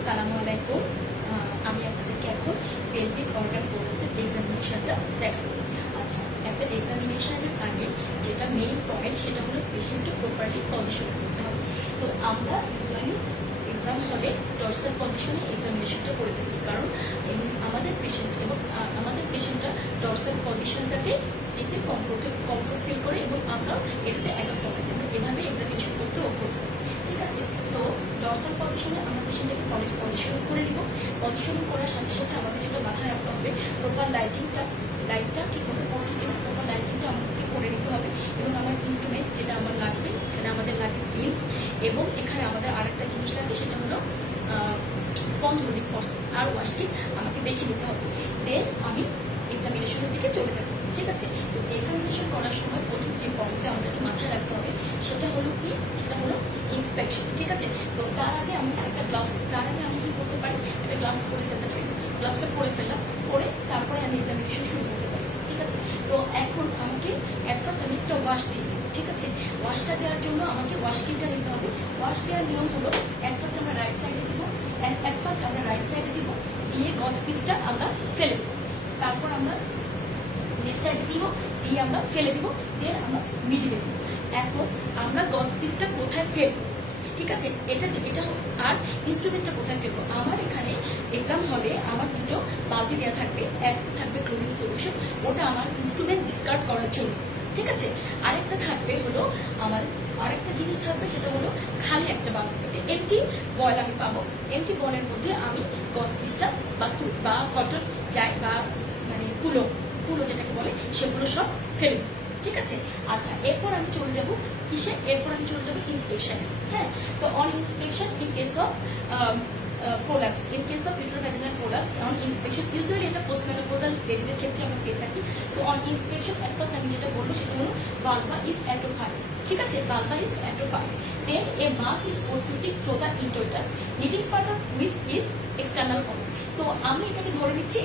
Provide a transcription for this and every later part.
আসসালামু আলাইকুম। আমি আপনাদেরকে এখন পেলভিক অর্গান প্রোলাপসের এক্সামিনেশনটা দেখাবো। আচ্ছা, একটা এক্সামিনেশনের আগে যেটা মেইন পয়েন্ট সেটা হলো পেশেন্টকে প্রপারলি পজিশন করতে হবে। তো আমরা ইউজুয়ালি এক্সাম হলে টর্সাল পজিশনে এক্সামিনেশনটা করে থাকি, কারণ আমাদের পেশেন্টরা টর্সাল পজিশনটাতে একটু কমফোর্ট ফিল করে এবং আমরা এটাতে অ্যাডজাস্ট আমরা এভাবে এক্সামিনেশন করতে অভ্যস্ত। ঠিক আছে, তো ডরসাল পজিশনে আমরা পেশেন্টটাকে পজিশন করে নিব। পজিশনিং করার সাথে সাথে আমাদের যেটা মাথায় রাখতে হবে, প্রপার লাইটটা ঠিক মতো পড়ছে কিনা, প্রপার লাইটিংটা আমাদেরকে করে নিতে হবে। এবং আমার ইনস্ট্রুমেন্ট যেটা আমার লাগবে, এখানে আমাদের লাগে সিলস, এবং এখানে আমাদের আরেকটা জিনিস লাগবে, সেটা হলো স্পঞ্জ হোল্ডিং ফর্স আর ওয়াশিং আমাকে দেখে নিতে হবে। দেন আমি এক্সামিনেশনের দিকে চলে যাব। ঠিক আছে, তো এক্সামিনেশন করার সময় প্রথম যে পয়েন্টটা আমাদেরকে মাথায় রাখতে হবে সেটা হলো কি, সেটা হলো ইন্সপেকশন। ঠিক আছে, তো তার আগে আমি একটা আমি কি করতে পারি, একটা গ্লাভস পরে ফেলতে পারি। গ্লাভসটা পরে ফেললাম, পরে তারপরে আমি এক্সামিনেশন শুরু করতে পারি। ঠিক আছে, তো এখন আমাকে ফার্স্ট আমি একটা ওয়াশ দিয়ে দিই। ঠিক আছে, ওয়াশটা দেওয়ার জন্য আমাকে ওয়াশ কিটটা নিতে হবে। ওয়াশ দেওয়ার নিয়ম হলো ফার্স্ট আমরা রাইট সাইডে দিব, দিয়ে গজ পিসটা আমরা ফেলে দেবো। তারপর আমরা লেফট সাইডে দিব, দিয়ে আমরা ফেলে দিব, দেন আমরা মিডিলে দিব। এখন আমরা গজ পিসটা কোথায় ফেলবো, ঠিক আছে, এটা আর ইনস্ট্রুমেন্টটা কোথায় ফেলবো। আমার এখানে এক্সাম হলে আমার দুটো বালতি দেওয়া থাকবে, একটা থাকবে ক্লোরিন সলিউশন, ওটা আমার ইনস্ট্রুমেন্ট ডিসকার্ড করার জন্য। ঠিক আছে, আরেকটা থাকবে হলো আমার আরেকটা জিনিস থাকবে, সেটা হলো খালি একটা বালতি, একটা এমটি বয়েল আমি পাবো। এমটি বয়েলের মধ্যে আমি গজ পিসটা বা কটন যাই বা মানে কুলো যেটাকে বলে সেগুলো সব ফেলবো। ঠিক আছে, আচ্ছা, এরপর আমি চলে যাব কিসে, এরপর আমি চলে যাবো ইন্সপেকশনে। হ্যাঁ, তো on inspection in case of prolapse, in case of uterovaginal prolapse, on inspection usually এটা postmenopausal লেডিদের ক্ষেত্রে আমরা পেয়ে থাকি। So on inspection at first আমি যেটা বলবো সেটা হলো vulva is atrophied। ঠিক আছে, vulva is atrophied, then a mass is protruding through the introitus, leading part of which is external os। তো আমি এটাকে ধরে নিচ্ছি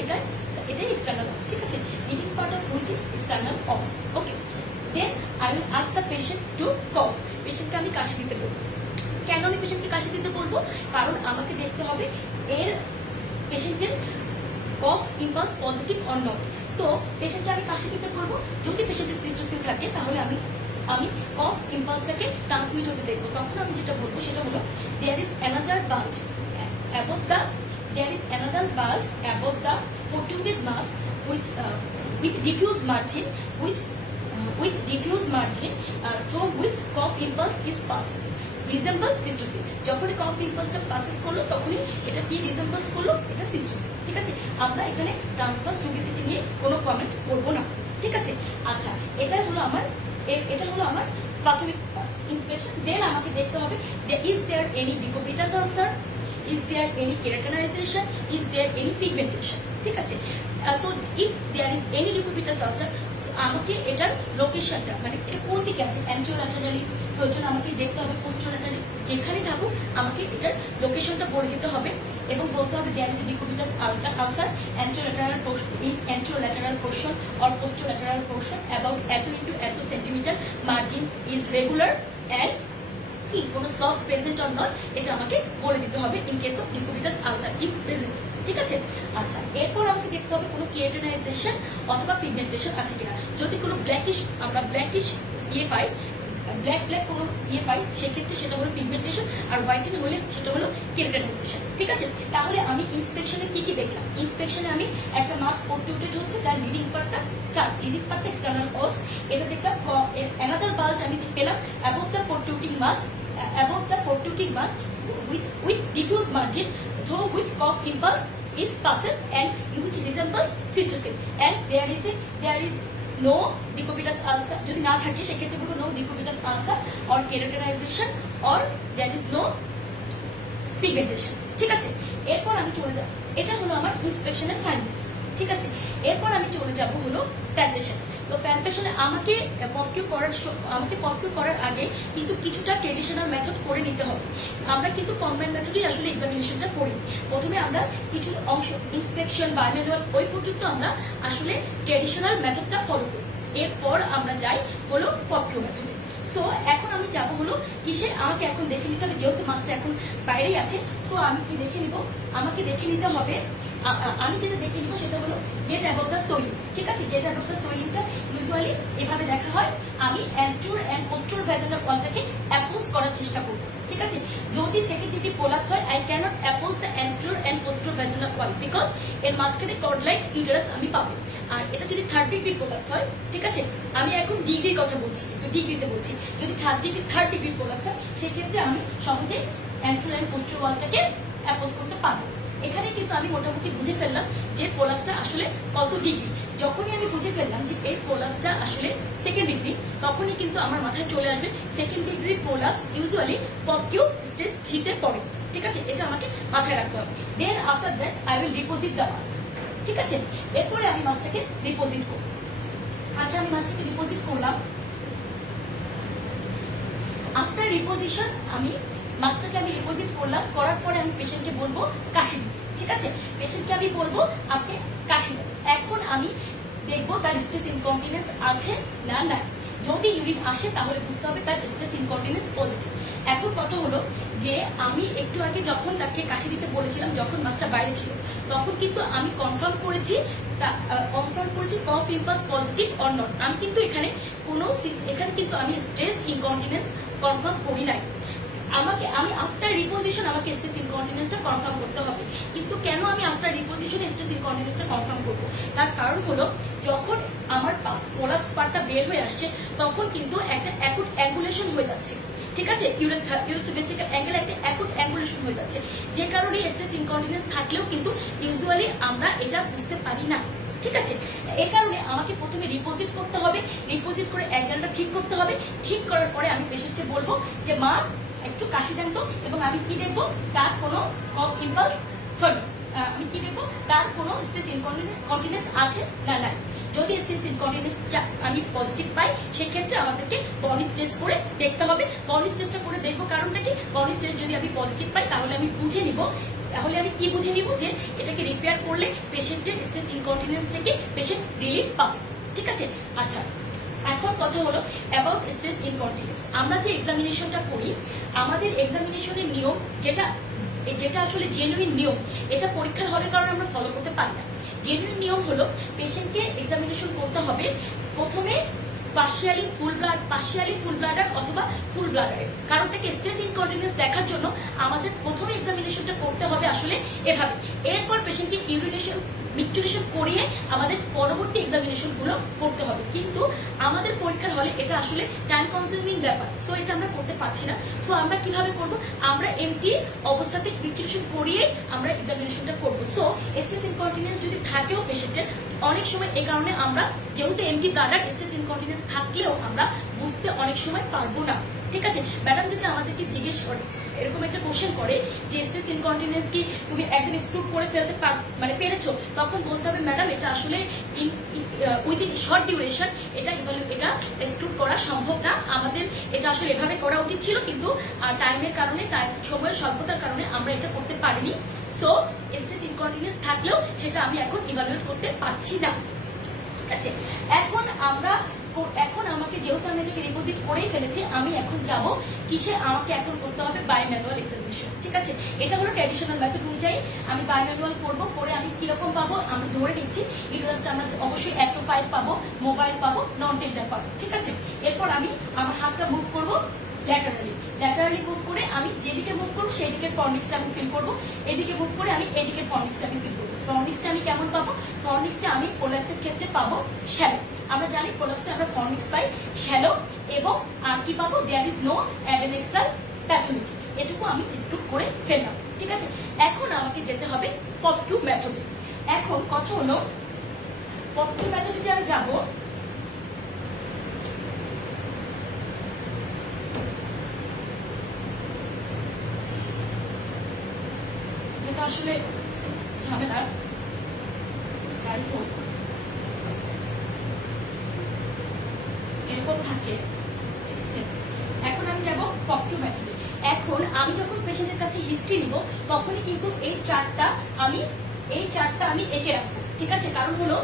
এটাই এক্সটার্নাল os। ঠিক আছে, leading part of which is external os। Okay, then I will ask the patient to cough। পেশেন্টকে আমি কাশি দিতে বলবো। কেন আমি পেশেন্টকে কাশি দিতে বলবো, কারণ আমাকে দেখতে হবে এর পেশেন্টের কফ ইম্পালস পজিটিভ অর নট। তো পেশেন্টকে আমি কাশি দিতে বলবো, যদি পেশেন্টের সিস্টোসিল থাকে তাহলে আমি কফ ইম্পালসটাকে ট্রান্সমিট হতে দেখবো। তখন আমি যেটা বলবো সেটা হলো there is another bulge above the protruded mass with diffuse margin through which cough impulse is passes resembles cystosis। যখনই কফ ইম্পালসটা পাসেস করলো তখনই এটা কি রিজেম্বলস করলো, এটা সিস্টোসিস। ঠিক আছে, আমরা এখানে ট্রান্সভার্স টুবিসিটি নিয়ে কোনো কমেন্ট করবো না। ঠিক আছে, আচ্ছা, এটা হলো আমার প্রাথমিক ইন্সপেকশন। দেন আমাকে দেখতে হবে is there any decubitus ulcer, is there any keratinization, is there any pigmentation। ঠিক আছে, তো if there is any decubitus ulcer আমাকে এটার লোকেশনটা মানে এটা কোন দিকে আছে, অ্যান্টিওল্যাটারালি প্রয়োজন আমাকে দেখতে হবে, পোস্টোল্যাটারালি যেখানে থাকুক আমাকে এটার লোকেশনটা বলে দিতে হবে এবং বলতে হবে there is decubitus ulcer anterolateral portion or posterolateral portion about এত ইনটু এত centimetre, margin is regular and কি কোনো সফট প্রেজেন্ট অর নট এটা আমাকে বলে দিতে হবে in case of decubitus ulcer if present. ঠিক আছে, আচ্ছা, এরপর আমাকে দেখতে হবে কোনো কেরাটিনাইজেশন অথবা পিগমেন্টেশন আছে কিনা। যদি কোনো ব্ল্যাকিশ ইয়ে পাই, ব্ল্যাক কোনো ইয়ে পাই, সেক্ষেত্রে সেটা হলো পিগমেন্টেশন, আর হোয়াইটেন হলে সেটা হলো কেরাটিনাইজেশন। ঠিক আছে, তাহলে আমি ইন্সপেকশনে কি দেখলাম, ইন্সপেকশনে আমি একটা মাস প্রোট্রুডেড হচ্ছে, তার লিডিং পার্টটা এক্সটার্নাল অস, এটা দেখলাম। অ্যানাদার বাল্জ আমি পেলাম above the protruding mass with diffuse margin through which cough impulse is passes and which resembles cystosis, and there is no decubitus ulcer। যদি না থাকে সেক্ষেত্রে বলবো no decubitus ulcer or keratinization or there is no pigmentation। ঠিক আছে, এরপর আমি চলে যাব, এটা হলো আমার ইন্সপেকশনের ফাইন্ডিংস। ঠিক আছে, এরপর আমি চলে যাব হলো প্যালপেশন। তো প্যালপেশনে আমাকে পপকিউ করার আগে কিন্তু কিছুটা ট্রেডিশনাল মেথড করে নিতে হবে। আমরা কিন্তু কম্বাইন্ড মেথডই আসলে এক্সামিনেশনটা করি। প্রথমে আমরা কিছু অংশ ইন্সপেকশন বায়োম্যানুয়াল ওই পর্যন্ত আমরা আসলে ট্রেডিশনাল মেথডটা ফলো করি, এরপর আমরা যাই হলো পপকিউ মেথডে। সো এখন আমি যাবো হলো কিসে, আমাকে এখন দেখে নিতে হবে, যেহেতু মাছটা এখন বাইরেই আছে, সো আমি কি দেখে নিব, আমাকে দেখে নিতে হবে, আমি যেটা দেখে নিব সেটা হলো গেট অ্যাবভ দ্য সোইলিং। ঠিক আছে, গেট অ্যাবভ দ্য সোইলিংটা ইউজুয়ালি এভাবে দেখা হয়, আমি অ্যান্টেরিয়র এন্ড পোস্টেরিয়র ভ্যাজাইনাল ওয়ালটাকে অ্যাপোজ করার চেষ্টা করব। ঠিক আছে, যদি সেকেন্ড ডিগ্রি প্রোলাপস হয়, I can't appose the anterior and posterior vaginal wall, because এর মাঝখানে কর্ড লাইক ইউটেরাস আমি পাবো। আর এটা যদি থার্ড ডিগ্রি প্রোলাপস হয়, ঠিক আছে, আমি এখন ডিগ্রির কথা বলছি, ডিগ্রিতে বলছি, যদি থার্ড ডিগ্রি প্রোলাপস হয়, সেক্ষেত্রে আমি সহজে অ্যান্টেরিয়র এন্ড পোস্টেরিয়র ওয়ালটাকে অ্যাপোজ করতে পারবো। এখানে কিন্তু আমি মোটামুটি বুঝে ফেললাম যে প্রোলাপসটা আসলে কত ডিগ্রি। যখনই আমি বুঝে ফেললাম যে এই প্রোলাপসটা আসলে সেকেন্ড ডিগ্রি, তখনই কিন্তু আমার মাথায় চলে আসবে second degree prolapse usually POPQ stage 3 তে পড়ে। ঠিক আছে, এটা আমাকে মাথায় রাখতে হবে। Then after that I will deposit the mesh. ঠিক আছে, এরপরে আমি মাছটাকে ডিপোজিট করব। আচ্ছা, আমি মাছটাকে ডিপোজিট করলাম। আফটার ডিপোজিশন আমি মাছটাকে আমি ডিপোজিট করলাম, করার পরে আমি পেশেন্টকে বলবো কাশি দিন। ঠিক আছে, পেশেন্টকে আমি বলবো আপনি কাশি দেন। এখন আমি দেখবো তার স্ট্রেস ইনকন্টিনেন্স আছে না নাই। যদি ইউরিন আসে তাহলে বুঝতে হবে তার স্ট্রেস ইনকন্টিনেন্স পজিটিভ। এখন কথা হলো যে আমি একটু আগে যখন তাকে কাশি দিতে বলেছিলাম, যখন মাছটা বাইরে ছিল, তখন কিন্তু আমি কনফার্ম করেছি কফ ইম্পালস পজিটিভ অর নট। আমি কিন্তু এখানে কিন্তু আমি স্ট্রেস ইনকন্টিনেন্স কনফার্ম করি নাই। আমি আফটার রিপোজিশন আমাকে স্ট্রেস ইনকন্টিনেন্সটা কনফার্ম করতে হবে। কিন্তু কেন আমি আফটার রিপোজিশন স্ট্রেস ইনকন্টিনেন্সটা কনফার্ম করব? তার কারণ হলো যখন আমার প্রোলাপস পার্টটা বের হয়ে আসছে, তখন কিন্তু একটা অ্যাকুট অ্যাঙ্গুলেশন হয়ে যাচ্ছে। ঠিক আছে, ইউরেথ্রোভেসিক্যাল অ্যাঙ্গেল একটা অ্যাকুট অ্যাঙ্গুলেশন হয়ে যাচ্ছে, যে কারণে স্ট্রেস ইনকন্টিনেন্স থাকলেও কিন্তু ইউজুয়ালি আমরা এটা বুঝতে পারি না। ঠিক আছে, এই কারণে আমাকে প্রথমে রিপোজিট করতে হবে, রিপোজিট করে অ্যাঙ্গেলটা ঠিক করতে হবে। ঠিক করার পরে আমি পেশেন্টকে বলবো যে মা একটু কাশি দেন তো, এবং আমি কি দেখবো তার কোনো কফ ইম্পালস আমি কি দেখবো তার কোনো স্ট্রেস ইনকন্টিনেন্স আছে না নাই। যদি স্ট্রেস ইনকন্টিনেন্স আমি পজিটিভ পাই, সেক্ষেত্রে আমাদেরকে বডি টেস্ট করে দেখতে হবে। বডি টেস্টটা করে দেখবো কারণটা কি। বডি টেস্ট যদি আমি পজিটিভ পাই, তাহলে আমি কি বুঝে নিব যে এটাকে রিপেয়ার করলে পেশেন্টের স্ট্রেস ইনকন্টিনেন্স থেকে পেশেন্ট রিলিফ পাবে। ঠিক আছে, আচ্ছা, এখন কথা হলো অ্যাবাউট স্ট্রেস ইনকন্টিনেন্স। আমরা যে এক্সামিনেশনটা করি, আমাদের এক্সামিনেশনের নিয়ম যেটা আসলে জেনুইন নিয়ম, এটা পরীক্ষার হলের কারণে আমরা ফলো করতে পারি না। জেনুইন নিয়ম হলো পেশেন্টকে এক্সামিনেশন করতে হবে প্রথমে পার্শিয়ালি ফুল ব্লাডার অথবা ফুল ব্লাডারে। কারণটাকে স্ট্রেস ইনকন্টিনেন্স দেখার জন্য আমাদের প্রথমে এক্সামিনেশনটা করতে হবে আসলে এভাবে। এরপর পেশেন্টকে মিকচুরেশন করিয়ে আমাদের পরবর্তী এক্সামিনেশন গুলো করতে হবে। কিন্তু আমাদের পরীক্ষার হলে এটা আসলে টাইম কনজিউমিং ব্যাপার, সো এটা আমরা করতে পারছি না। সো আমরা কিভাবে করব, আমরা এমটি অবস্থাতে মিকচুরেশন করিয়ে আমরা এক্সামিনেশনটা করব। সো স্ট্রেস ইনকন্টিনেন্স যদি থাকেও পেশেন্টের, অনেক সময় এই কারণে আমরা যেহেতু এমটি ব্লাডার, স্ট্রেস ইনকন্টিনেন্স থাকলেও আমরা বুঝতে অনেক সময় পারবো না। ঠিক আছে, ম্যাডাম যদি আমাদেরকে জিজ্ঞেস করে, এরকম একটা কোশ্চেন করে যে স্ট্রেস ইনকন্টিনেন্স কি তুমি একদম এক্সক্লুড করে ফেলতে পেরেছো, তখন বলতে হবে ম্যাডাম এটা আসলে উইদিন শর্ট ডিউরেশন এটা এক্সক্লুড করা সম্ভব না, আমাদের এটা আসলে এভাবে করা উচিত ছিল, কিন্তু টাইমের কারণে সময়ের স্বল্পতার কারণে আমরা এটা করতে পারিনি। সো স্ট্রেস ইনকন্টিনেন্স থাকলেও সেটা আমি এখন ইভালুয়েট করতে পারছি না। ঠিক আছে, এখন আমাকে যেহেতু আমি এটাকে ডিপোজিট করেই ফেলেছি, আমি এখন যাব কিসে, আমাকে এখন করতে হবে বায়োম্যানুয়াল এক্সামিনেশন। ঠিক আছে, এটা হলো ট্র্যাডিশনাল মেথড অনুযায়ী আমি বায়োম্যানুয়াল করব। করে আমি কিরকম পাবো, আমি ধরে নিচ্ছি ইউটেরাসটা আমরা অবশ্যই অ্যাক্টোফাইল পাবো, মোবাইল পাবো, নন টেন্ডার পাবো। ঠিক আছে, এরপর আমি আমার হাতটা মুভ করবো ল্যাটারালি মুভ করে আমি যেদিকে মুভ করবো সেই দিকে ফর্নিক্সটা আমি ফিল করবো, এদিকে মুভ করে আমি এদিকে ফর্নিক্সটা আমি ফিল করবো। ফর্নিক্সটা আমি কেমন পাবো, ফর্নিক্সটা আমি প্রোলাপসের ক্ষেত্রে পাবো শ্যালো। আমরা জানি প্রোলাপসে আমরা ফর্নিক্স পাই শ্যালো, এবং আর কি পাবো, দেয়ার ইজ নো অ্যাডেনেক্সাল প্যাথোলজি, এটুকু আমি এক্সক্লুড করে ফেললাম। ঠিক আছে, এখন আমাকে যেতে হবে পপকিউ মেথডে। এখন কথা হলো পপকিউ মেথডে যে আমি যাবো, যেটা আসলে ঝামেলা, যাই হোক এরকম থাকে। ঠিক আছে, এখন আমি যাবো পপকিউ মেথডে। এখন আমি যখন পেশেন্টের কাছে হিস্ট্রি নিব, তখনই কিন্তু এই চার্টটা আমি এই চার্টটা আমি এঁকে রাখবো, ঠিক আছে? কারণ হলো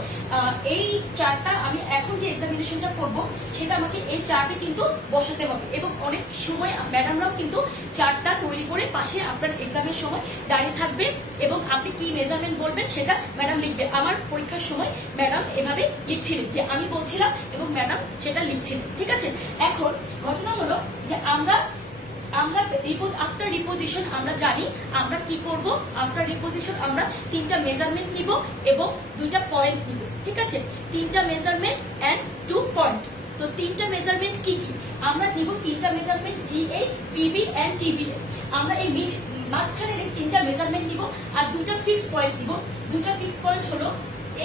এই চার্টটা আমি এখন যে এক্সামিনেশনটা করব সেটা আমাকে এই চার্টে কিন্তু বসাতে হবে, এবং অনেক সময় ম্যাডামরাও কিন্তু চার্টটা তৈরি করে পাশে আপনার এক্সামের সময় দাঁড়িয়ে থাকবে, এবং আপনি কি মেজারমেন্ট বলবেন সেটা ম্যাডাম লিখবে। আমার পরীক্ষার সময় ম্যাডাম এভাবে লিখছিলেন যে আমি বলছিলাম এবং ম্যাডাম সেটা লিখছিলেন, ঠিক আছে? এখন ঘটনা হলো যে আমরা আফটার রিপোজিশন আমরা জানি আমরা কি করব। আফটার রিপোজিশন আমরা 3টা মেজারমেন্ট নিব এবং 2টা পয়েন্ট নিব, ঠিক আছে? 3টা মেজারমেন্ট এন্ড 2 পয়েন্ট। তো 3টা মেজারমেন্ট কি কি? আমরা নিব 3টা মেজারমেন্ট জিএইচ, পিবি এন্ড টিবিএ। আমরা এই মাঝখানের এই 3টা মেজারমেন্ট নিব আর 2টা ফিক্সড পয়েন্ট নিব। 2টা ফিক্সড পয়েন্ট হলো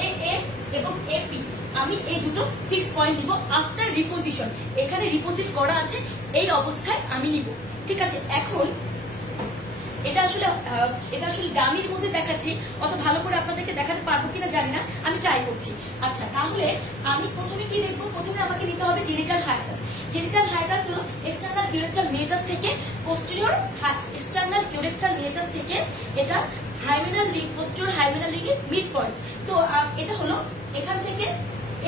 এ এবং এপি। আমি এই দুটো ফিক্সড পয়েন্ট নিব আফটার রিপোজিশন। এখানে রিপোজিট করা আছে, এই অবস্থায় আমি নিব, ঠিক আছে? এখন এটা আসলে ডামির মধ্যে দেখাচ্ছি, অত ভালো করে আপনাদেরকে দেখাতে পারবো কিনা জানি না, আমি ট্রাই করছি। আচ্ছা, তাহলে আমি প্রথমে কি দেখবো? প্রথমে আমাকে নিতে হবে জেনিটাল হাইড্রাস। জেনিটাল হাইড্রাস হলো এক্সটার্নাল ইউরেথ্রাল মেটাস থেকে পোস্টেরিয়র এক্সটার্নাল ইউরেথ্রাল মেটাস থেকে এটা হাইমেনাল লিগ, পোস্টেরিয়র হাইমেনাল লিগের মিড পয়েন্ট। তো এটা হলো এখান থেকে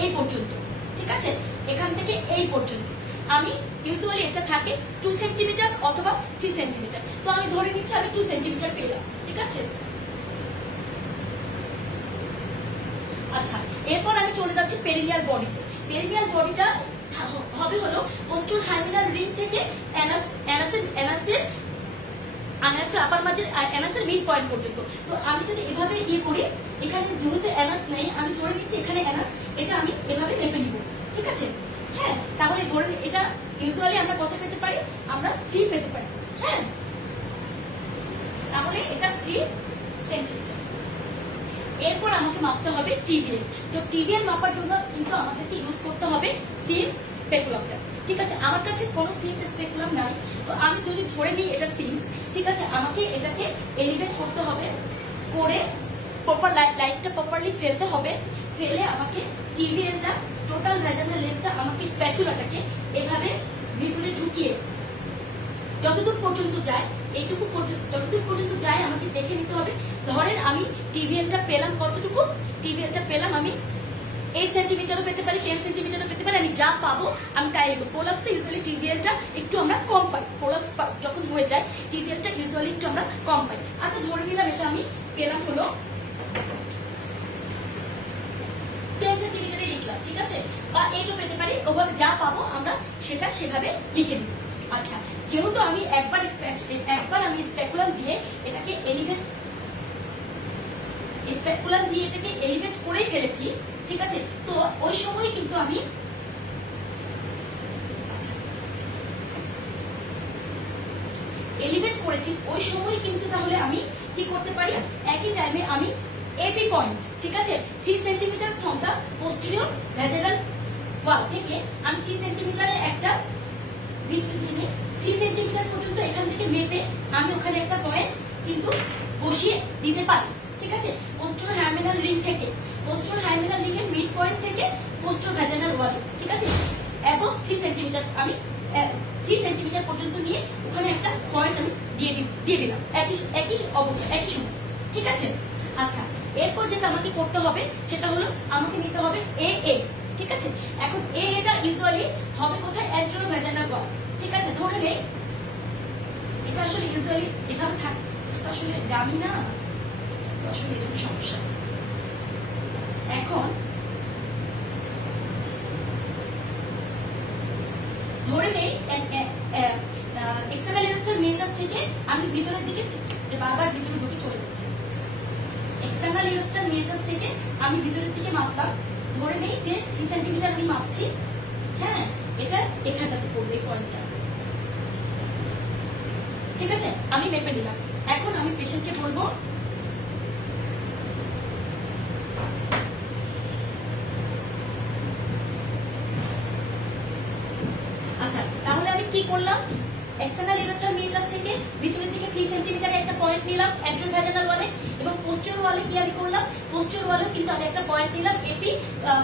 এই পর্যন্ত, ঠিক আছে? এখান থেকে এই পর্যন্ত আমি ইউজুয়ালি এটা থাকে 2 সেন্টিমিটার অথবা 3 সেন্টিমিটার। তো আমি ধরে নিচ্ছি আমি 2 সেন্টিমিটার পেলাম, ঠিক আছে? আচ্ছা, এরপর আমি চলে যাচ্ছি পেরিনিয়াল বডিতে। পেরিনিয়াল বডিটা হবে হলো পোস্টেরিয়র হাইমেনাল রিং থেকে অ্যানাসের আপার মাঝের অ্যানাসের মিড পয়েন্ট পর্যন্ত। তো আমি যদি এভাবে করি, এখানে যেহেতু অ্যানাস নেই, আমি ধরে নিচ্ছি এখানে অ্যানাস, এটা আমি এভাবে মেপে নিব, ঠিক আছে? হ্যাঁ, তাহলে ধরে এটা ইউজুয়ালি আমরা কত পেতে পারি? আমরা 3 পেতে পারি। হ্যাঁ, তাহলে এটা 3 সেন্টিমিটার। এরপর আমাকে মাপতে হবে টিবিএল। তো টিবিএল মাপার জন্য কিন্তু আমাদেরকে ইউজ করতে হবে সিমস স্পেকুলামটা, ঠিক আছে? আমার কাছে কোনো সিমস স্পেকুলাম নাই, তো আমি যদি ধরে নিই এটা সিমস, ঠিক আছে? আমাকে এটাকে এলিভেট করতে হবে, করে প্রপার লাইটটা প্রপারলি ফেলতে হবে। ফেলে আমাকে টিবিএলটা টোটাল ভ্যাজানাল লেন্থটা আমাকে স্প্যাচুলাটাকে এভাবে ভিতরে ঢুকিয়ে যতদূর পর্যন্ত যায়, এইটুকু পর্যন্ত যতদূর পর্যন্ত যায় আমাকে দেখে নিতে হবে। ধরেন আমি টিবিএলটা পেলাম কতটুকু? টিবিএলটা পেলাম আমি 8 সেন্টিমিটারও পেতে পারি, 10 সেন্টিমিটারও পেতে পারি, আমি যা পাবো আমি তাই নেবো। প্রোলাপসে ইউজুয়ালি টিবিএলটা একটু আমরা কম পাই, প্রোলাপস যখন হয়ে যায় টিবিএলটা ইউজুয়ালি একটু আমরা কম পাই। আচ্ছা, ধরে নিলাম এটা আমি পেলাম হলো 10 সেন্টিমিটারে লিখলাম, ঠিক আছে? বা 8ও পেতে পারি, ওভাবে যা পাবো আমরা সেটা সেভাবে লিখে দিই। আচ্ছা, যেহেতু আমি একবার আমি স্পেকুলাম দিয়ে এটাকে এলিভেট করেই ফেলেছি, ঠিক আছে? তো ওই সময় কিন্তু আমি এলিভেট করেছি, ওই সময় কিন্তু তাহলে আমি কি করতে পারি? একই টাইমে আমি এপি পয়েন্ট, ঠিক আছে, 3 centimetre from the posterior vaginal wall থেকে আমি 3 সেন্টিমিটারে একটা 3 সেন্টিমিটার পর্যন্ত এখান থেকে মেপে আমি ওখানে একটা পয়েন্ট কিন্তু বসিয়ে দিতে পারি, ঠিক আছে? পোস্টেরিয়র হাইমেনাল রিং থেকে, পোস্টেরিয়র হাইমেনাল রিং এর মিড পয়েন্ট থেকে পোস্টেরিয়র ভ্যাজানাল ওয়ালে, ঠিক আছে? অ্যাবভ 3 সেন্টিমিটার আমি 3 সেন্টিমিটার পর্যন্ত নিয়ে ওখানে একটা পয়েন্ট আমি দিয়ে দিলাম, একই অবস্থা, একই সময়, ঠিক আছে? আচ্ছা, এরপর যেটা আমাকে করতে হবে সেটা হলো আমাকে নিতে হবে এ, ঠিক আছে? এখন এটা ইউজুয়ালি হবে কোথায়? অ্যান্টেরো ভ্যাজানাল ওয়াল, ঠিক আছে? ধরে নেই এটা আসলে ইউজুয়ালি এভাবে থাকে, এটা আসলে ডামি না, আসলে এরকম সমস্যা। এখন ধরে নেই এক্সটার্নাল ইউরেথ্রাল মেটাস থেকে আমি ভিতরের দিকে বারবার ভিতরে ঢুকে চলে যাচ্ছি। এক্সটার্নাল ইউরেথ্রাল মেটাস থেকে আমি ভিতরের দিকে মাপলাম, ধরে নেই যে 3 সেন্টিমিটার আমি মাপছি। হ্যাঁ, এটা এখানটাতে পড়বে, এই পয়েন্টটা, ঠিক আছে? আমি মেপে নিলাম। এখন আমি পেশেন্টকে বলবো আচ্ছা, তাহলে আমি কি করলাম? এক্সটার্নাল ইউরেথ্রাল মেটাস থেকে ভিতরের দিকে 3 সেন্টিমিটারে একটা পয়েন্ট নিলাম অ্যান্টেরো ভ্যাজানাল ওয়ালে, এবং পোস্টেরিয়র ওয়ালে কি আমি করলাম? পোস্টেরিয়র ওয়ালে কিন্তু আমি একটা পয়েন্ট নিলাম এপি,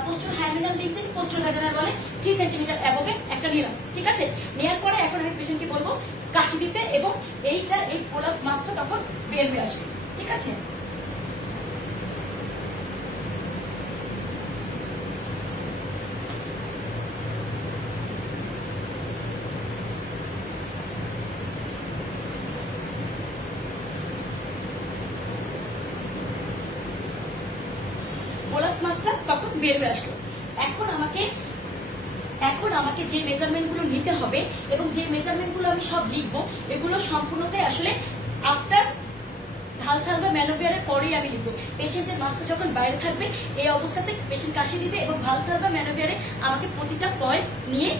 পোস্টেরিয়র হাইমেনাল রিং থেকে পোস্টেরিয়র ভ্যাজানাল ওয়ালে 3 সেন্টিমিটার অ্যাবভে একটা নিলাম, ঠিক আছে? নেওয়ার পরে এখন আমি পেশেন্টকে বলবো কাশি দিতে, এবং এই প্রোলাপস মাসটা তখন বের হয়ে আসবে, ঠিক আছে? মাসটা তখন বের হয়ে আসলো। এখন আমাকে যে মেজারমেন্ট গুলো নিতে হবে এবং যে মেজারমেন্ট গুলো আমি সব লিখবো, এগুলো সম্পূর্ণটাই আসলে আফটার ভালসালভা ম্যানোভিয়ারের পরেই আমি লিখবো। পেশেন্টের মাসটা যখন বাইরে থাকবে, এই অবস্থাতে পেশেন্ট কাশি দিবে এবং ভালসালভা ম্যানোভিয়ারে আমাকে প্রতিটা পয়েন্ট নিয়ে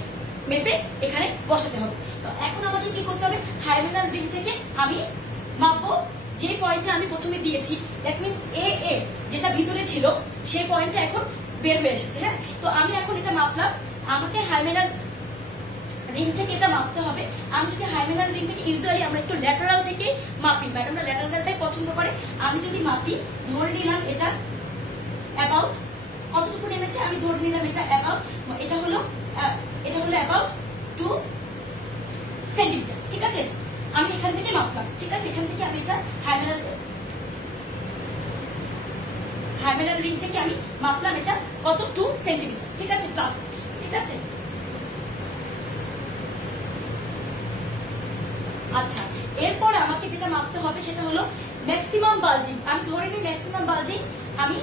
মেপে এখানে বসাতে হবে। তো এখন আমাকে কি করতে হবে, হাইমেনাল রিং থেকে আমি মাপবো যে পয়েন্টটা আমি প্রথমে দিয়েছি, দ্যাট মিনস এ এ যেটা ভিতরে ছিল সেই পয়েন্টটা এখন বের হয়ে এসেছে। হ্যাঁ, তো আমি এখন এটা মাপলাম, আমাকে হাইমেনাল রিং থেকে এটা মাপতে হবে। আমি যদি হাইমেনাল রিং থেকে, ইউজুয়ালি আমরা একটু ল্যাটারাল থেকে মাপি, ম্যাডামরা ল্যাটারালটাই পছন্দ করে। আমি যদি মাপি, ধরে নিলাম এটা অ্যাবাউট কতটুকু নেমেছে, আমি ধরে নিলাম এটা অ্যাবাউট, এটা হলো অ্যাবাউট 2 সেন্টিমিটার। ঠিক আছে, আমি এখান থেকে মাপলাম। ঠিক আছে, এখান থেকে আমি এটা হাইমেনাল রিং থেকে আমি মাপলাম এটা কত, 2 সেন্টিমিটার। ঠিক আছে, প্লাস। ঠিক আছে, আচ্ছা, এরপর আমাকে যেটা মাপতে হবে সেটা হলো ম্যাক্সিমাম বালজিং। আমি ধরে নিই ম্যাক্সিমাম বালজিং আমি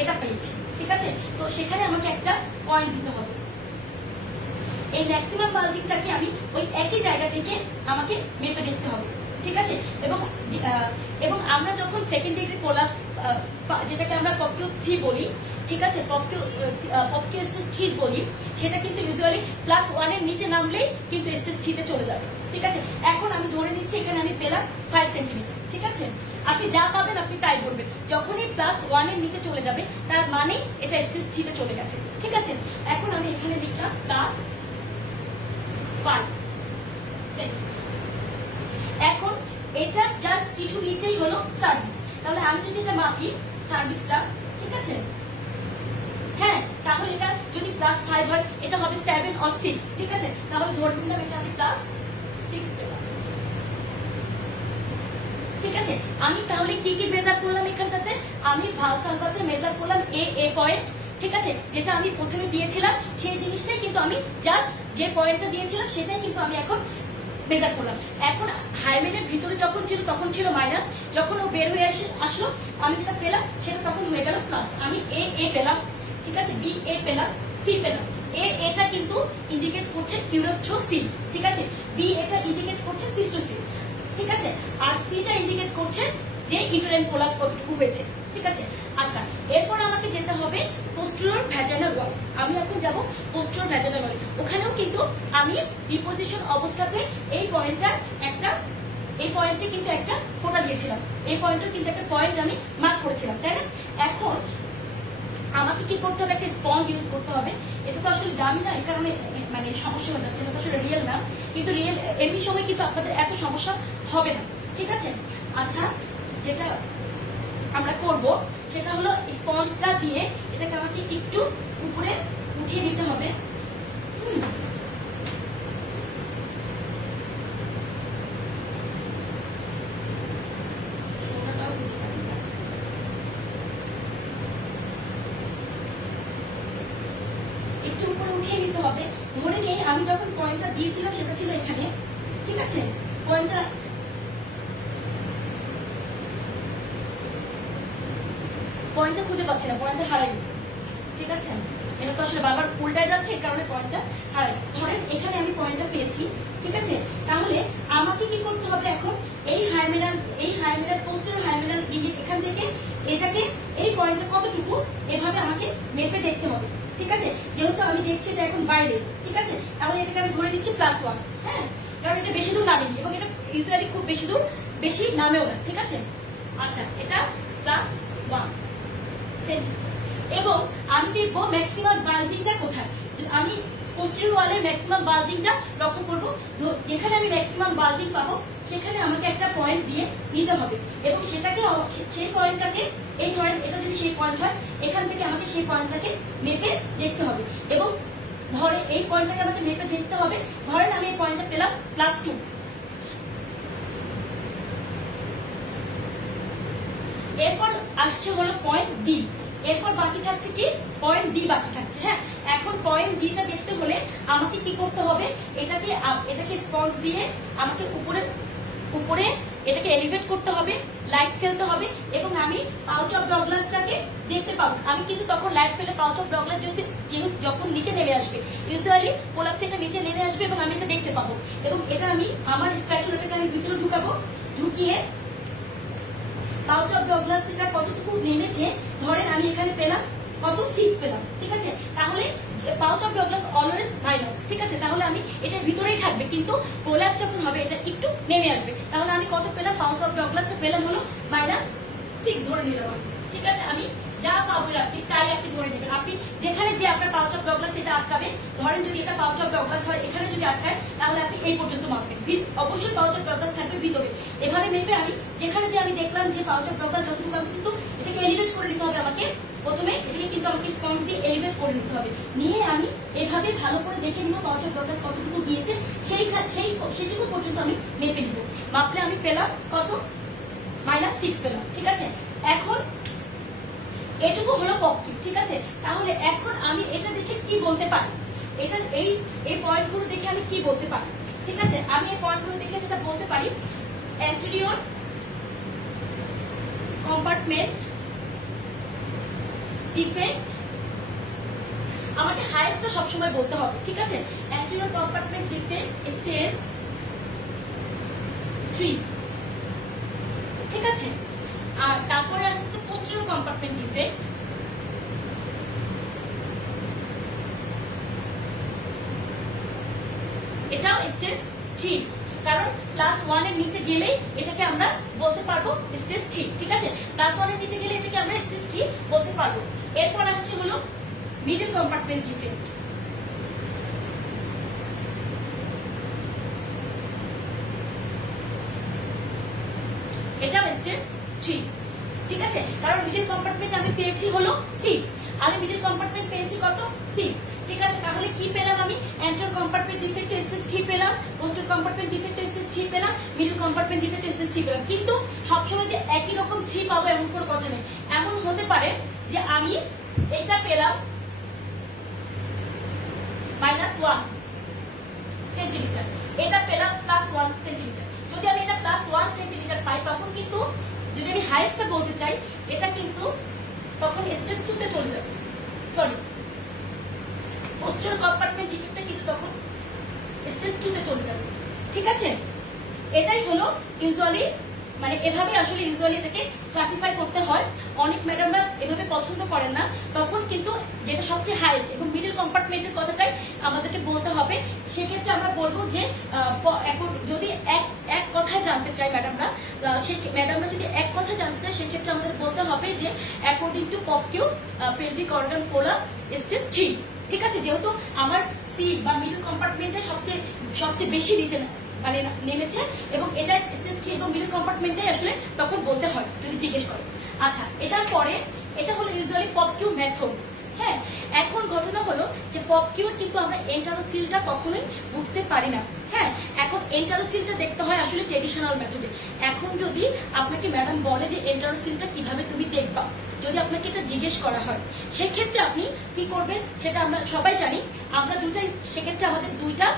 এটা পেয়েছি। ঠিক আছে, তো সেখানে আমাকে একটা পয়েন্ট দিতে হবে। এই ম্যাক্সিমাম বালজিংটাকে আমি ওই একই জায়গা থেকে আমাকে মেপে দেখতে হবে। ঠিক আছে, এবং আমরা যখন সেকেন্ড ডিগ্রি কোলাপস, যেটাকে আমরা পপকিউ 3 বলি, ঠিক আছে, পপকিউ স্টেজ 3 বলি, সেটা কিন্তু ইউজুয়ালি +1 এর নিচে নামলেই কিন্তু স্টেজ 3 তে চলে যাবে। ঠিক আছে, এখন আমি ধরে নিচ্ছি এখানে আমি পেলাম 5 সেন্টিমিটার। ঠিক আছে, আপনি যা পাবেন আপনি তাই বলবেন। যখনই +1 এর নিচে চলে যাবে তার মানে এটা স্টেজ 3 তে চলে গেছে। ঠিক আছে, এখন আমি এখানে লিখলাম +5 সেন্টিমিটার। এখন এটা জাস্ট কিছু নিচেই হলো সার্ভিক্স। তাহলে আমি যদি এটা মাপি সার্ভিক্সটা, ঠিক আছে, হ্যাঁ, তাহলে এটা যদি +5 হয় এটা হবে 7 or 6। ঠিক আছে, তাহলে ধরে নিলাম এটা আমি +6 পেলাম। ঠিক আছে, আমি তাহলে কি কি মেজার করলাম এখানটাতে, আমি ভালসালভাতে মেজার করলাম এ পয়েন্ট। ঠিক আছে, যেটা আমি প্রথমে দিয়েছিলাম সেই জিনিসটাই কিন্তু আমি জাস্ট যে পয়েন্টটা দিয়েছিলাম সেটাই কিন্তু আমি এখন মেজার করলাম। এখন হাইমেনের ভিতরে যখন ছিল তখন ছিল মাইনাস, যখন ও বের হয়ে আসলো আমি যেটা পেলাম সেটা তখন হয়ে গেল প্লাস। আমি এ পেলাম, ঠিক আছে, বি এ পেলাম, সি পেলাম। এটা কিন্তু ইন্ডিকেট করছে ইউরেথ্রোসিল। ঠিক আছে, বি এটা ইন্ডিকেট করছে সিস্টোসিল। ঠিক আছে, আর সিটা ইন্ডিকেট করছে যে ইউটেরাইন কোলাপস কতটুকু হয়েছে। ঠিক আছে, আচ্ছা, এরপর আমাকে যেতে হবে পোস্টেরিয়র ভ্যাজাইনাল ওয়াল। আমি এখন যাব পোস্টেরিয়র ভ্যাজাইনাল ওয়ালে। ওখানেও কিন্তু আমি রিপোজিশন অবস্থাতে এই পয়েন্টে কিন্তু একটা ফোঁটা দিয়েছিলাম, এই পয়েন্টের কিন্তু একটা পয়েন্ট আমি মার্ক করেছিলাম, তাই না? এখন আমাকে কি করতে হবে, একটা স্পঞ্জ ইউজ করতে হবে। এটা তো আসলে দামি না, এই কারণে মানে সমস্যা হয়ে যাচ্ছে, এটা তো আসলে রিয়েল না, কিন্তু রিয়েল এমনি সময় কিন্তু আপনাদের এত সমস্যা হবে না। ঠিক আছে, আচ্ছা, যেটা আমরা করব সেটা হলো স্পঞ্জটা দিয়ে এটাকে আমাকে একটু উপরে উঠিয়ে দিতে হবে। একটু উপরে উঠিয়ে দিতে হবে। ধরে নিয়ে আমি যখন পয়েন্টটা দিয়েছিলাম সেটা ছিল এখানে। ঠিক আছে, পয়েন্টটা খুঁজে পাচ্ছি না, পয়েন্টটা হারাই গেছে। ঠিক আছে, এটা তো আসলে বারবার উল্টায় যাচ্ছে, এই কারণে পয়েন্টটা হারাই গেছে। ধরেন এখানে আমি পয়েন্টটা পেয়েছি। ঠিক আছে, তাহলে আমাকে কি করতে হবে এখন, এই হাইমেনাল পোস্টেরিয়র হাইমেনাল ইউনিট এখান থেকে এটাকে এই পয়েন্টটা কতটুকু এভাবে আমাকে মেপে দেখতে হবে। ঠিক আছে, যেহেতু আমি দেখছি এটা এখন বাইরে। ঠিক আছে, তাহলে এটাকে আমি ধরে নিচ্ছি +1। হ্যাঁ, কারণ এটা বেশি দূর নামেনি এবং এটা ইউজুয়ালি খুব বেশি নামেও না। ঠিক আছে, আচ্ছা, এটা +1 সেন্টিমিটার। এবং আমি দেখবো ম্যাক্সিমাম বালজিংটা কোথায়। আমি পোস্টেরিয়র ওয়ালের ম্যাক্সিমাম বালজিংটা লক্ষ্য করব। যেখানে আমি ম্যাক্সিমাম বালজিং পাবো সেখানে আমাকে একটা পয়েন্ট দিয়ে নিতে হবে এবং সেটাকে, সেই পয়েন্টটাকে, এই ধরেন এটা যদি সেই পয়েন্ট হয়, এখান থেকে আমাকে সেই পয়েন্টটাকে মেপে দেখতে হবে এবং ধরে এই পয়েন্টটাকে আমাকে মেপে দেখতে হবে। ধরেন আমি এই পয়েন্টটা পেলাম +2। এরপর আসছে হলো পয়েন্ট ডি। এরপর বাকি থাকছে কি, পয়েন্ট ডি বাকি থাকছে। হ্যাঁ, এখন পয়েন্ট ডিটা দেখতে হলে আমাকে কি করতে হবে, এটাকে স্পঞ্জ দিয়ে আমাকে উপরে উপরে এটাকে এলিভেট করতে হবে, লাইট ফেলতে হবে এবং আমি পাউচ অফ ডগলাসটাকে দেখতে পাবো। আমি কিন্তু তখন লাইট ফেলে পাউচ অফ ডগলাস যখন নিচে নেমে আসবে, ইউজুয়ালি প্রোলাপস এটা নিচে নেমে আসবে এবং আমি এটা দেখতে পাবো। এবং এটা আমি আমার স্প্যাচুলাটাকে আমি ভিতরে ঢুকাবো, ঢুকিয়ে পাউচ অফ ডগলাসটা কতটুকু নেমেছে, ধরেন আমি এখানে পেলাম কত 6 পেলাম, ঠিক আছে। তাহলে pouch of Douglas always minus, ঠিক আছে। তাহলে আমি এটা ভিতরেই থাকবে, কিন্তু প্রোল্যাপস যখন হবে এটা একটু নেমে আসবে। তাহলে আমি কত পেলাম, পাউচ অফ ডগলাসটা পেলাম হলো -6 ধরে নিলাম, ঠিক আছে। আমি যা পাবো আপনি তাই আপনি ধরে নেবেন। আপনি যেখানে যে আপনার পাউচ অফ ডগলাস এটা আটকাবে, ধরেন যদি এটা পাউচ অফ ডগলাস হয় এখানে যদি আটকায় তাহলে আপনি এই পর্যন্ত মাপবেন। অবশ্যই পাউচ অফ ডগলাস থাকবে ভিতরে। এভাবে নেবে আমি যেখানে যে আমি দেখলাম যে পাউচ অফ ডগলাস যতটুকু, আমি কিন্তু এটাকে এলিভেট করে নিতে হবে আমাকে। প্রথমে এটাকে কিন্তু আমাকে স্পঞ্জ দিয়ে এলিভেট করে নিতে হবে, নিয়ে আমি এভাবে ভালো করে দেখে নিব পাউচ অফ ডগলাস কতটুকু গিয়েছে, সেইটুকু পর্যন্ত আমি মেপে নিব। মাপলে আমি পেলাম কত, -6 পেলাম, ঠিক আছে। এখন এটুকু হলো পপকিউ, ঠিক আছে। তাহলে এখন আমি এটা দেখে কি বলতে পারি, এটা এই পয়েন্টগুলো দেখে আমি কি বলতে পারি, ঠিক আছে। আমি এই পয়েন্টগুলো দেখে যেটা বলতে পারি, অ্যান্টেরিয়র কম্পার্টমেন্ট ডিফেক্ট আমাকে হাইয়েস্টটা সবসময় বলতে হবে, ঠিক আছে। অ্যান্টেরিয়র কম্পার্টমেন্ট ডিফেক্ট স্টেজ 3, ঠিক আছে। আর তারপরে আসছে পোস্টেরিয়র কম্পার্টমেন্ট ডিফেক্ট, এটাও স্টেজ 3, কারণ +1 এর নিচে গেলেই এটাকে আমরা বলতে পারবো স্টেজ 3, ঠিক আছে। +1 এর নিচে গেলে এটাকে আমরা স্টেজ 3 বলতে পারবো। এরপর আসছে হলো মিডল কম্পার্টমেন্ট ডিফেক্ট, এটাও স্টেজ 3, ঠিক আছে। কারণ মিডল কম্পার্টমেন্ট আমি পেয়েছি হলো 6, আমি মিডল কম্পার্টমেন্ট পেয়েছি কত 6, ঠিক আছে। তাহলে কি পেলাম আমি, অ্যান্টেরিয়র কম্পার্টমেন্ট ডিফেক্ট স্টেজ 3 পেলাম, পোস্টেরিয়র কম্পার্টমেন্ট ডিফেক্ট স্টেজ 3 পেলাম, মিডল কম্পার্টমেন্ট ডিফেক্ট স্টেজ 3 পেলাম। কিন্তু সবসময় যে একই রকম 3 পাবো এমন কোনো কথা নেই। এমন হতে পারে যে আমি এটা পেলাম -1 সেন্টিমিটার, এটা পেলাম +1 সেন্টিমিটার। যদি আমি এটা +1 সেন্টিমিটার পাই, তখন কিন্তু যদি আমি হাইয়েস্টটা বলতে চাই, এটা কিন্তু তখন স্টেজ 2 তে চলে যাবে। সরি, পোস্টেরিয়র কম্পার্টমেন্ট ডিফেক্টটা কিন্তু তখন স্টেজ 2 তে চলে যাবে, ঠিক আছে। এটাই হলো ইউজুয়ালি, মানে এভাবে আসলে ইউজুয়ালি এটাকে ক্লাসিফাই করতে হয়। অনেক ম্যাডামরা এভাবে পছন্দ করেন না, তখন কিন্তু যেটা সবচেয়ে হাইয়েস্ট এবং মিডল কম্পার্টমেন্টের কথাটাই আমাদেরকে বলতে হবে। সেক্ষেত্রে আমরা বলবো যে যদি এক কথায় জানতে চাই ম্যাডামরা যদি এক কথা জানতে চাই, সেক্ষেত্রে আমাদের বলতে হবে যে according to POPQ pelvic organ prolapse stage 3, ঠিক আছে। যেহেতু আমার সি বা মিডল কম্পার্টমেন্টে সবচেয়ে বেশি নিচে মানে নেমেছে এবং এটা স্টেজ 3 এবং মিডল কম্পার্টমেন্টে আসলে তখন বলতে হয় যদি জিজ্ঞেস করে। আচ্ছা, এটার পরে এটা হলো ইউজুয়ালি পপকিউ মেথড। হ্যাঁ, এখন ঘটনা হলো যে পপকিউ কিন্তু আমরা এন্টারোসিলটা কখনোই বুঝতে পারি না। হ্যাঁ, এখন এন্টারোসিলটা দেখতে হয় আসলে ট্রেডিশনাল মেথডে। এখন যদি আপনাকে ম্যাডাম বলে যে এন্টারোসিলটা কিভাবে তুমি দেখবা, যদি আপনাকে এটা জিজ্ঞেস করা হয়, সেক্ষেত্রে আপনি কি করবেন সেটা আমরা সবাই জানি। আমরা সেক্ষেত্রে আমাদের 2টা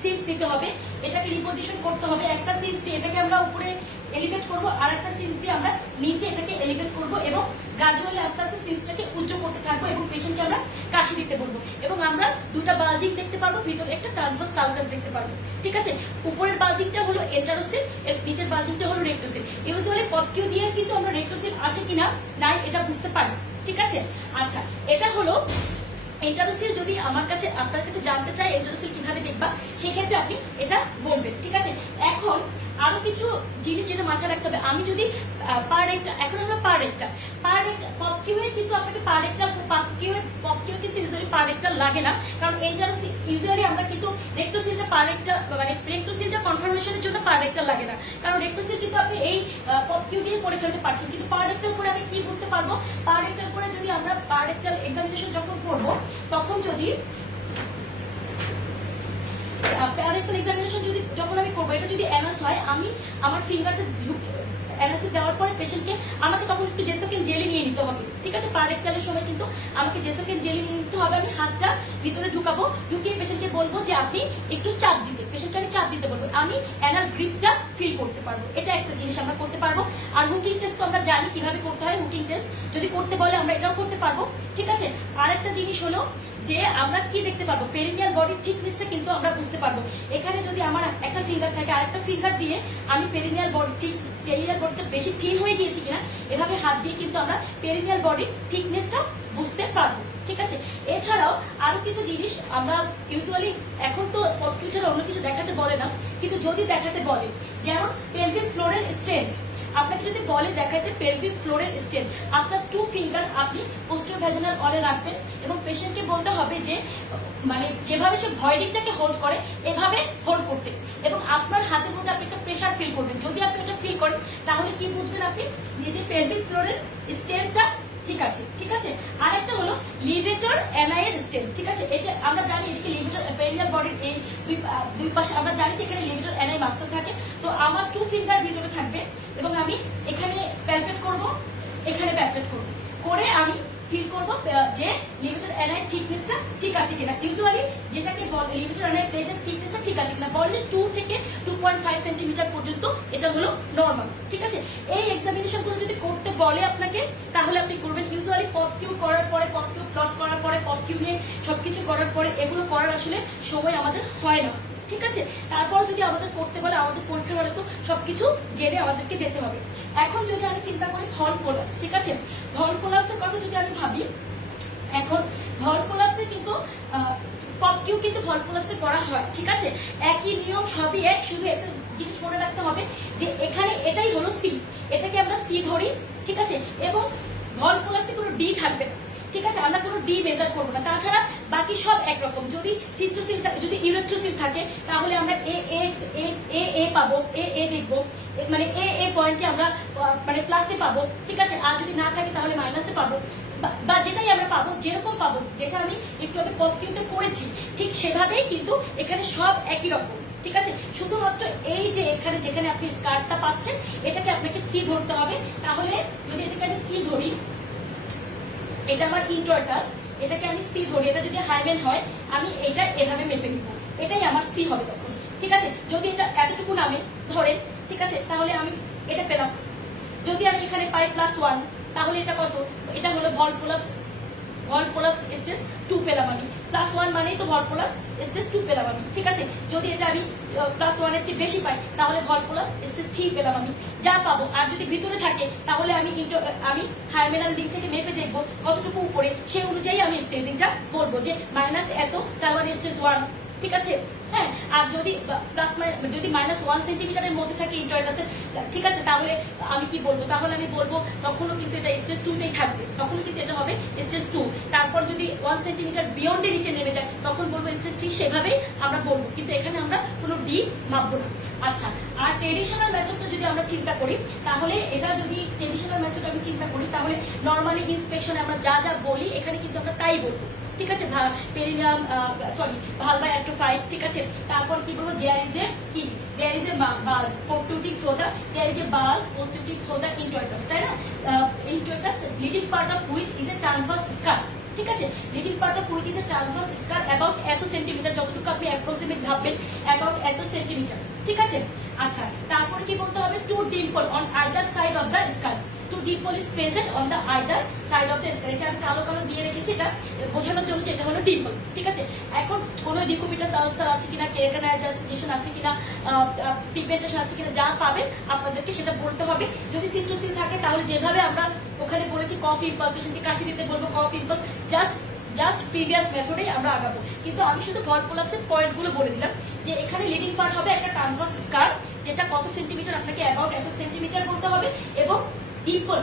সিপস দিতে হবে, এটাকে রিপোজিশন করতে হবে। একটা সিপস দিয়ে এটাকে আমরা উপরে এলিভেট করব, আর একটা সিপস দিয়ে আমরা নিচে এটাকে এলিভেট করব এবং গ্রাজুয়ালি আস্তে আস্তে সিপসটাকে উচ্চ করতে থাকবো এবং পেশেন্টকে আমরা কাশি দিতে বলবো এবং আমরা 2টা বালজিং দেখতে পারবো, ভিতরে একটা ট্রান্সভার্স সালকাস দেখতে পারবো, ঠিক আছে। উপরের বালজিংটা হলো এন্টারোসিল, এর নিচের বালজিংটা হলো রেক্টোসিল। ইউজুয়ালি পপকিউ দিয়ে কিন্তু আমরা রেক্টোসিল আছে কিনা নাই এটা বুঝতে পারি, ঠিক আছে। আচ্ছা, এটা হলো এন্টারোসিল। যদি আপনার কাছে জানতে চাই এন্টারোসিল কিভাবে দেখবা, সেক্ষেত্রে আপনি এটা বলবেন, ঠিক আছে। এখন আরো কিছু জিনিস যেটা মাথায় রাখতে হবে, আমি যদি এখন আমরা পপকিউ কিন্তু আপনাকে পপকিউ কিন্তু ইউজুয়ালি লাগে না, কারণ এন্টারোসিল ইউজুয়ালি আমরা কিন্তু রেক্টোসিলটা মানে রেক্টোসিলটা কনফার্মেশনের জন্য লাগে না, কারণ রেক্টোসিল কিন্তু আপনি এই পপকিউ দিয়ে করে ফেলতে পারছেন। কিন্তু পারেক্টাল করে আমি কি বুঝতে পারবো, পারেক্টাল করে যদি আমরা পারেক্টাল এক্সামিনেশন যখন করবো, তখন যদি প্যারেন্টাল এক্সামিনেশন যখন আমি করবো, এটা যদি অ্যানাস হয়, আমি আমার ফিঙ্গারটা অ্যানাসে দেওয়ার পরে পেশেন্টকে আমাকে তখন একটু জেসোকেন জেলি নিয়ে নিতে হবে, ঠিক আছে। পারেক্টালের সময় কিন্তু আমাকে জেসোকেন জেলি নিয়ে নিতে হবে। আমি হাতটা ভিতরে ঢুকিয়ে পেশেন্টকে বলবো যে আপনি একটু চাপ দিতে, পেশেন্টকে আমি চাপ দিতে বলবো। আমি অ্যানাল গ্রিপটা ফিল করতে পারবো। এটা একটা জিনিস আমরা করতে পারবো। আর হুকিং টেস্ট তো আমরা জানি কিভাবে করতে হয়, হুকিং টেস্ট যদি করতে বলে আমরা এটাও করতে পারবো, ঠিক আছে। আর একটা জিনিস হলো যে আমরা কি দেখতে পারবো, পেরিনিয়াল বডির থিকনেসটা কিন্তু আমরা বুঝতে পারবো। এখানে যদি আমার একটা ফিঙ্গার থাকে, আর একটা ফিঙ্গার দিয়ে আমি পেরিনিয়াল বডিটা বেশি থিন হয়ে গিয়েছি কিনা এভাবে হাত দিয়ে কিন্তু আমরা পেরিনিয়াল বডির থিকনেসটা বুঝতে পারবো, ঠিক আছে। এছাড়াও আরো কিছু জিনিস আমরা ইউজুয়ালি, এখন তো পথ ছাড়া অন্য কিছু দেখাতে বলে না, কিন্তু যদি দেখাতে বলে, যেমন পেলভিক ফ্লোরের স্ট্রেংথ, আপনাকে যদি বলে দেখাতে পেলভিক ফ্লোরের স্ট্রেংথ, আপনার 2 ফিঙ্গার আপনি পোস্টেরিয়র ভ্যাজিনাল ওয়ালে রাখবেন এবং পেশেন্টকে বলতে হবে যে মানে যেভাবে সে ভয়েডিংটাকে হোল্ড করে এভাবে হোল্ড করতে, এবং আপনার হাতের মধ্যে আপনি একটা প্রেশার ফিল করবেন। যদি আপনি এটা ফিল করেন তাহলে কি বুঝবেন আপনি, যে পেলভিক ফ্লোরের স্ট্রেংথটা ঠিক আছে, ঠিক আছে। আর একটা হলো লিভেটর অ্যানাইড স্টেম, ঠিক আছে। এটা আমরা জানি এদিকে লিভেটর পেরিনিয়াল বডির এই দুই পাশে আমরা জানি যে এখানে লিভেটর অ্যানাই মাসল থাকে। তো আমার 2 ফিঙ্গার ভিতরে থাকবে এবং আমি এখানে প্যালপেট করব, এখানে প্যালপেট করব, করে আমি ফিল করব যে লিভেটর অ্যানাই থিকনেসটা ঠিক আছে কিনা। ইউজুয়ালি যেটাকে বলে লিভেটর অ্যানাই প্লেটের থিকনেসটা ঠিক আছে কিনা, বলে 2 থেকে 2.5 সেন্টিমিটার পর্যন্ত এটা হলো নরমাল, ঠিক আছে। এই এক্সামিনেশন গুলো যদি করতে বলে আপনাকে তাহলে আপনি করবেন। ইউজুয়ালি পপ কিউ করার পরে, পপ কিউ প্লট করার পরে, পপ কিউ নিয়ে সবকিছু করার পরে এগুলো করার আসলে সময় আমাদের হয় না, ঠিক আছে। তারপর যদি আমাদের করতে বলে, আমাদের পরীক্ষার হলে তো সবকিছু জেনে আমাদেরকে যেতে হবে। এখন যদি আমি চিন্তা করি ভল প্রোলাপস, ঠিক আছে, ভল প্রোলাপসের কথা যদি আমি ভাবি, এখন ভল প্রোলাপসে কিন্তু পপ কিউ কিন্তু ভল প্রোলাপসে করা হয়, ঠিক আছে। একই নিয়ম, সবই এক, শুধু একটা জিনিস মনে রাখতে হবে যে এখানে এটাই হলো সি, এটাকে আমরা সি ধরি, ঠিক আছে। এবং ভল প্রোলাপসে কোনো ডি থাকবে না, ঠিক আছে। আমরা কোনো ডি মেজার করবো না, তাছাড়া বাকি সব একরকম। যদি সিস্টোসিল, যদি ইউরেথ্রোসিল থাকে তাহলে আমরা এ পাবো, এ দেখবো, মানে এ পয়েন্টে আমরা মানে প্লাসে পাবো, ঠিক আছে। আর যদি না থাকে তাহলে মাইনাসে পাবো, বা যেটাই আমরা পাবো, যেরকম পাবো, যেটা আমি একটু আগে পপ কিউতে করেছি ঠিক সেভাবেই কিন্তু এখানে সব একই রকম, ঠিক আছে। শুধুমাত্র এই যে এখানে যেখানে আপনি স্কার্টটা পাচ্ছেন এটাকে আপনাকে সি ধরতে হবে। তাহলে যদি এটাকে আমি সি ধরি, এটা আমার ইন্টারকাস, এটাকে আমি সি ধরি, এটা যদি হাইমেন হয় আমি এটা এভাবে মেপে নিব, এটাই আমার সি হবে তখন, ঠিক আছে। যদি এটা এতটুকু নামে ধরেন, ঠিক আছে, তাহলে আমি এটা পেলাম। যদি আমি এখানে পাই +1 তাহলে এটা কত, এটা হলো ভল প্রোলাপস স্টেজ 2 পেলাম আমি। +1 মানেই তো ভল প্রোলাপস স্টেজ 2 পেলাম আমি, ঠিক আছে। যদি এটা আমি +1 এর চেয়ে বেশি পাই তাহলে ভল প্রোলাপস স্টেজ 3 পেলাম আমি, যা পাবো। আর যদি ভিতরে থাকে তাহলে আমি হাইমেনাল লিঙ্ক থেকে মেপে দেখবো কতটুকু উপরে, সেই অনুযায়ী আমি স্টেজিংটা বলবো যে মাইনাস এত, তার মানে স্টেজ 1, ঠিক আছে। হ্যাঁ, আর যদি যদি -1 সেন্টিমিটারের মধ্যে থাকে ইন্টারকাসের, ঠিক আছে, তাহলে আমি কি বলবো, তাহলে আমি বলবো তখনও কিন্তু এটা স্টেজ 2 তেই থাকবে, তখনও কিন্তু এটা হবে স্টেজ 2। তারপর যদি 1 সেন্টিমিটার বিয়ন্ডে নিচে নেমে যায় তখন বলবো স্টেজ 3, সেভাবেই আমরা বলবো, কিন্তু এখানে আমরা কোনো ডি মাপবো না। আচ্ছা, আর ট্রেডিশনাল মেথডটা যদি আমরা চিন্তা করি তাহলে এটা যদি ট্রেডিশনাল মেথড আমি চিন্তা করি তাহলে নর্মালি ইন্সপেকশনে আমরা যা যা বলি এখানে কিন্তু আমরা তাই বলবো, ঠিক আছে। পেরিনিয়াম ভালভা অ্যাট্রোফাইড, ঠিক আছে। তারপর কি বলবো, there is a bulge protruding through the, there is a bulge protruding through the introitus, তাই না। Introitus leading part of which is a transverse scar, ঠিক আছে। Leading part of which is a transverse scar about এত centimetre, যতটুকু আপনি approximate ভাববেন about এত centimetre, ঠিক আছে। আচ্ছা, তারপর কি বলতে হবে, 2 Dimple on either side of the scar, 2 dimple is present on the either side of the skull। এটা আমি কালো কালো দিয়ে রেখেছি এটা বোঝানোর জন্য যে এটা হলো ডিম্পল, ঠিক আছে। এখন কোন ডিকুবিটাস আলসার আছে কিনা, কেরাটিনাইজেশন আছে কিনা, পিগমেন্টেশন আছে কিনা, যা পাবেন আপনাদেরকে সেটা বলতে হবে। যদি সিস্টোসিল থাকে তাহলে যেভাবে আমরা ওখানে বলেছি কফ ইম্পালস, পেশেন্টকে কাশি দিতে বলবো কফ ইম্পালস, জাস্ট প্রিভিয়াস মেথডেই আমরা আগাবো। কিন্তু আমি শুধু ভল প্রোলাপসের পয়েন্টগুলো বলে দিলাম যে এখানে লিডিং পার্ট হবে একটা ট্রান্সভার্স স্কার, যেটা কত সেন্টিমিটার আপনাকে অ্যাবাউট এত সেন্টিমিটার বলতে হবে, এবং dimple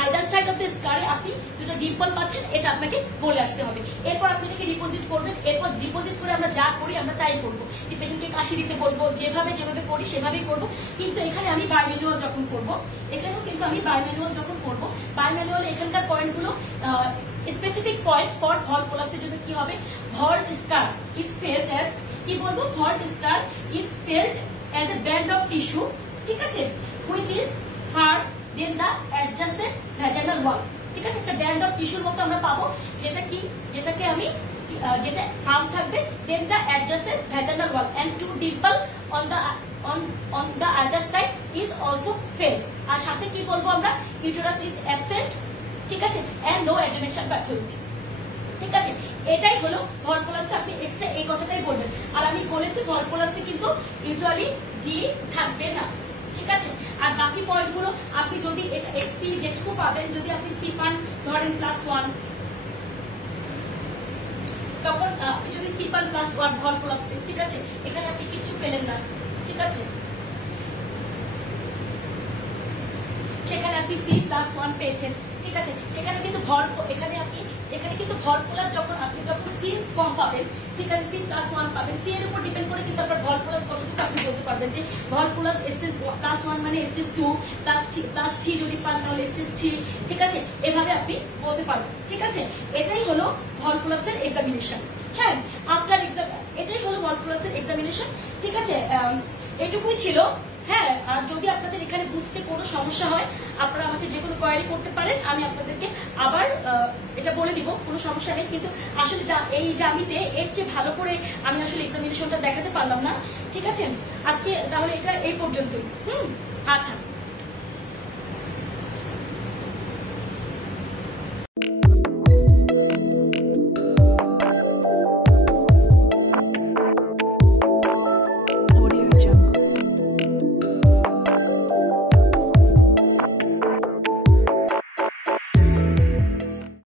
either side of the স্কারে আপনি দুটো ডিম্পল পাচ্ছেন, এটা আপনাকে বলে আসতে হবে। এরপর আপনি এটাকে ডিপোজিট করবেন। এরপর ডিপোজিট করে আমরা যা করি আমরা তাই করবো, যে পেশেন্টকে কাশি দিতে বলবো, যেভাবে করি সেভাবেই করবো। কিন্তু এখানে আমি বাইম্যানুয়াল যখন করবো, এখানেও কিন্তু আমি বাইম্যানুয়াল যখন করবো, বাইম্যানুয়াল এখানকার পয়েন্টগুলো স্পেসিফিক পয়েন্ট ফর ভল প্রোলাপসের জন্য কি হবে, ভল স্কার ইজ ফেল্ট অ্যাজ, কি বলবো, vault scar is felt as a band of tissue, ঠিক আছে, which is far than the adjacent vaginal wall, ঠিক আছে। একটা ব্যান্ড অফ টিস্যুর মতো আমরা পাবো, যেটাকে আমি যেটা ফার্ম থাকবে, than the adjacent vaginal wall and two dimple on the other side is also felt. আর সাথে কি বলবো আমরা, ইউটেরাস ইজ অ্যাবসেন্ট, ঠিক আছে, এন্ড নো অ্যাডেনেশন প্যাথোলজি। ঠিক আছে, এটাই হলো ভল প্রলাপসে আপনি এক্সট্রা এই কথাটাই বলবেন। আর আমি বলেছি ভল প্রলাপসে কিন্তু ইউজুয়ালি ডি থাকবে না, ঠিক আছে। আর বাকি পয়েন্টগুলো আপনি যদি এটা এক্সি যেটুকু পাবেন, যদি আপনি সি পান ধরেন +1, তখন আপনি যদি সি পান +1 ভল প্রলাপসে, ঠিক আছে, এখানে আপনি কিচ্ছু পেলেন না, ঠিক আছে, সেখানে আপনি সি +1 পেয়েছেন, ঠিক আছে, সেখানে কিন্তু এখানে কিন্তু ভর প্রলাপ যখন সি কম পাবেন, ঠিক আছে, সি +1 পাবেন, সি এর উপর ডিপেন্ড করে কিন্তু আপনার ভর প্রলাপ কতটুকু আপনি বলতে পারবেন যে ভর প্রলাপ স্টেজ +1 মানে স্টেজ 2 +3 যদি পান তাহলে স্টেজ 3, ঠিক আছে, এভাবে আপনি বলতে পারবেন, ঠিক আছে। এটাই হলো ভল প্রলাপসের এক্সামিনেশন। হ্যাঁ, আফটার এক্সাম এটাই হলো ভল প্রলাপসের এক্সামিনেশন, ঠিক আছে। এটুকুই ছিল। হ্যাঁ, আর যদি আপনাদের এখানে বুঝতে কোনো সমস্যা হয় আপনারা আমাকে যে কোনো কোয়ারি করতে পারেন, আমি আপনাদেরকে আবার এটা বলে দিব, কোনো সমস্যা নেই। কিন্তু আসলে এই জামিতে এর চেয়ে ভালো করে আমি আসলে এক্সামিনেশনটা দেখাতে পারলাম না, ঠিক আছে। আজকে তাহলে এটা এই পর্যন্তই। আচ্ছা।